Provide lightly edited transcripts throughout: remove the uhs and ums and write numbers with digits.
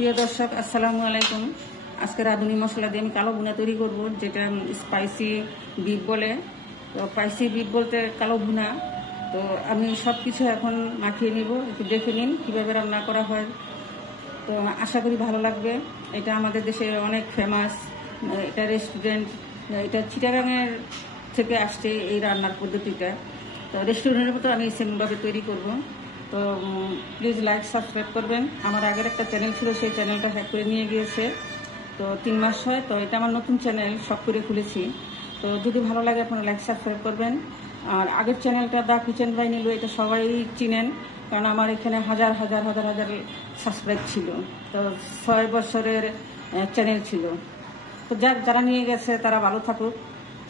প্রিয় দর্শক, আসসালামু আলাইকুম। আজকে রাঁধুনি মশলা দিয়ে আমি কালো ভুনা তৈরি করব, যেটা স্পাইসি বিফ বলে। তো স্পাইসি বিফ বলতে কালো ভুনা। তো আমি সব কিছু এখন মাখিয়ে নিব, একটু দেখে নিন কীভাবে রান্না করা হয়। তো আশা করি ভালো লাগবে। এটা আমাদের দেশে অনেক ফেমাস, এটা রেস্টুরেন্ট, এটা চিটাগাংয়ের থেকে আসছে এই রান্নার পদ্ধতিটা। তো রেস্টুরেন্টের মতো আমি সেমভাবে তৈরি করব। তো প্লিজ লাইক সাবস্ক্রাইব করবেন। আমার আগের একটা চ্যানেল ছিল, সেই চ্যানেলটা হ্যাক করে নিয়ে গিয়েছে। তো 3 মাস হয়, তো এটা আমার নতুন চ্যানেল, সব করে খুলেছি। তো যদি ভালো লাগে আপনারা লাইক সাবস্ক্রাইব করবেন। আর আগের চ্যানেলটা দ্য কিচেন বাই নীলু, এটা সবাই চিনেন, কারণ আমার এখানে হাজার হাজার হাজার হাজার সাবস্ক্রাইব ছিল। তো 6 বছরের চ্যানেল ছিল। তো যারা নিয়ে গেছে তারা ভালো থাকুক।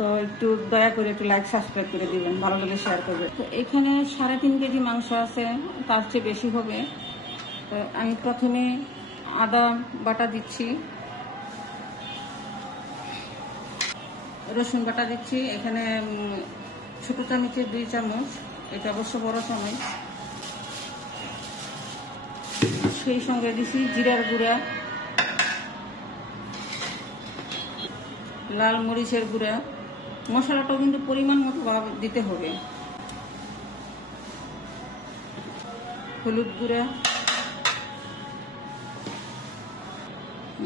তো একটু দয়া করে একটু লাইক সাবস্ক্রাইব করে দিবেন, ভালো লাগলে শেয়ার করবেন। তো এখানে 3.5 কেজি মাংস আছে, তার চেয়ে বেশি হবে। তো আমি প্রথমে আদা বাটা দিচ্ছি, রসুন বাটা দিচ্ছি। এখানে ছোটো চামচের 2 চামচ, এটা অবশ্য বড় চামচ। সেই সঙ্গে দিচ্ছি জিরার গুঁড়া, লাল মরিচের গুঁড়া। মশলাটাও কিন্তু পরিমাণ মতো দিতে হবে। হলুদ গুঁড়া,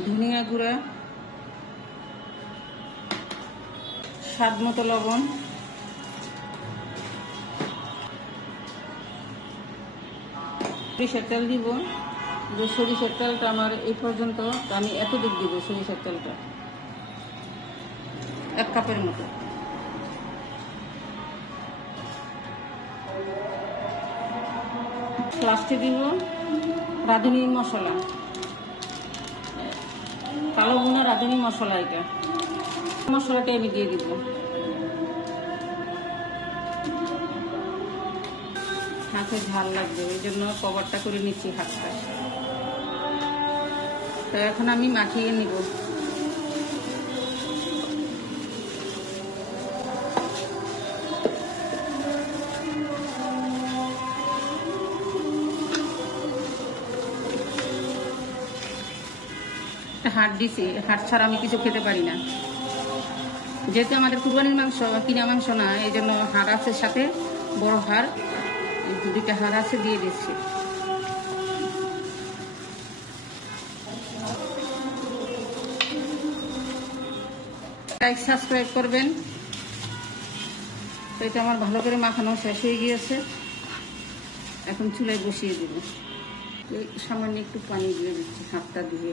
ধনিয়া গুঁড়া, স্বাদ মতো লবণ, সরিষার তেল দিব। যে সরিষার তেলটা আমার এই পর্যন্ত, আমি এতটুকু দিব সরিষার তেলটা, 1 কাপের মতো। লাস্টে দিব রাঁধুনি মশলা, কালো ভুনা রাঁধুনি মশলা। এটা মশলাটা আমি দিয়ে দিব। হাতে ঝাল লাগবে, ওই জন্য কভারটা করে নিচ্ছি হাতটা। তো এখন আমি মাখিয়ে নিব। হাড় দিছি, হাড় ছাড়া আমি কিছু খেতে পারি না। যেহেতু আমাদের কুরবানির মাংস, কিনা মাংস না, এই জন্য হাড় আছে সাথে, বড় হাড়, 2টা হাড় আছে, দিয়ে দিচ্ছি। লাইক সাবস্ক্রাইব করবেন। তো এটা আমার ভালো করে মাখানো শেষ হয়ে গিয়েছে। এখন চুলায় বসিয়ে দিব। সামান্য একটু পানি দিয়ে দিচ্ছি, হাতটা দিয়ে।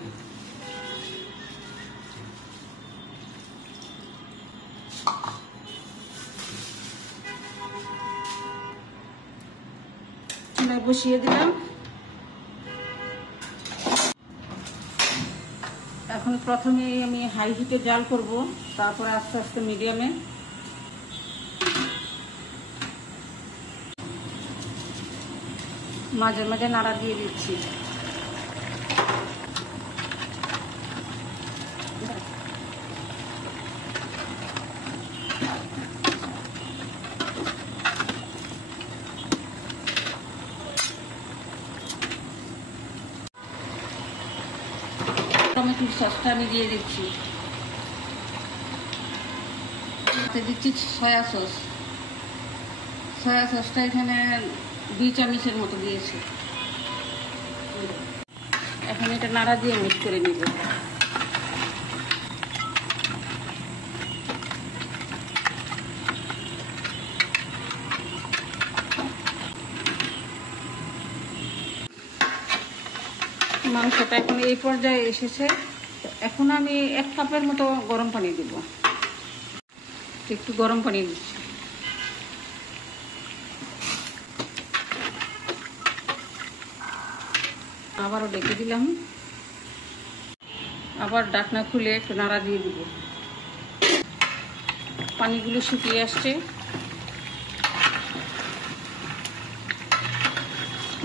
চুলায় বসিয়ে দিলাম। এখন প্রথমে আমি হাই হিটে জাল করব, তারপরে আস্তে আস্তে মিডিয়ামে। মাঝে মাঝে নাড়া দিয়ে দিচ্ছি। টমেটোর সসটা আমি দিয়ে দিচ্ছি। দিচ্ছি সয়া সস। সয়া সসটা এখানে 2 চামচের মতো দিয়েছি। এখন এটা নাড়া দিয়ে মিক্স করে নিব। মাংসটা এখন এই পর্যায়ে এসেছে। এখন আমি 1 কাপের মতো গরম পানি দিব। একটু গরম পানি দিচ্ছি। আবারও ডেকে দিলাম। আবার ঢাকনা খুলে একটু নাড়া দিয়ে দিব। পানিগুলো শুকিয়ে আসছে।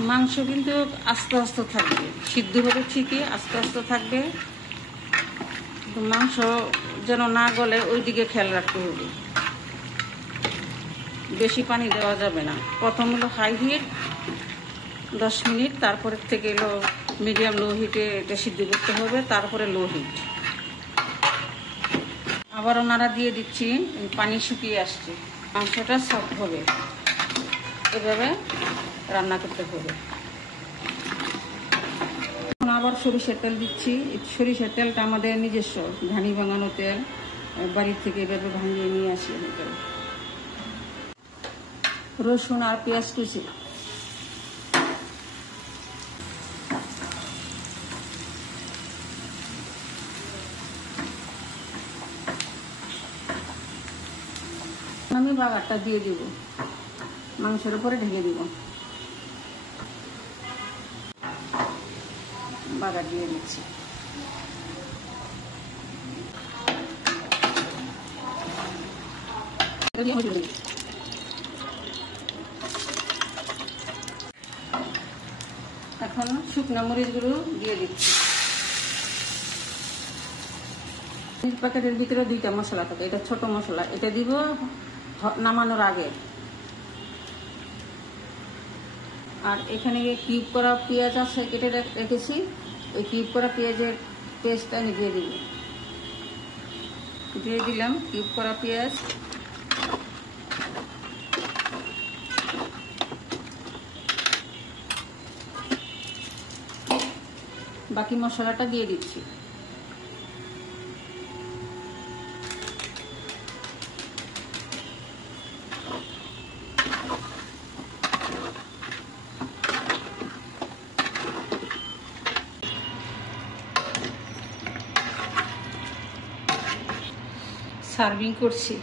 মাংস কিন্তু আস্তে আস্তে থাকবে, সিদ্ধ হবে ঠিকই, আস্তে আস্তে থাকবে। মাংস যেন না গলে ওই দিকে খেয়াল রাখতে হবে। বেশি পানি দেওয়া যাবে না। প্রথম হলো হাই হিট 10 মিনিট, তারপরের থেকে হলো মিডিয়াম লো হিটে এটা সিদ্ধ করতে হবে, তারপরে লো হিট। আবারও নাড়া দিয়ে দিচ্ছি, পানি শুকিয়ে আসছে, মাংসটা সফট হবে, এভাবে রান্না করতে হবে। এখন আবার সরিষার তেল দিচ্ছি। সরিষার তেলটা আমাদের নিজস্ব ঘানি ভাঙানো তেল, বাড়ির থেকে এভাবে ভাঙিয়ে নিয়ে আসি। রসুন আর পেঁয়াজ কুচি, আমি বাগারটা দিয়ে দিব, মাংসের উপরে ঢেকে দিব। বাগার দিয়ে দিচ্ছি। এখন শুকনো মরিচগুলো দিয়ে দিচ্ছি। প্যাকেটের ভিতরে 2টা মশলা থাকে, এটা ছোট মশলা, এটা দিব নামানোর আগে। আর এখানে কিউব করা পেঁয়াজ আছে, কেটে রেখেছি, ওই কিউব করা পেঁয়াজের পেস্টটা আমি দিয়ে দিব। দিয়ে দিলাম কিউব করা পেঁয়াজ। বাকি মশলাটা দিয়ে দিচ্ছি। সার্ভিং করছি।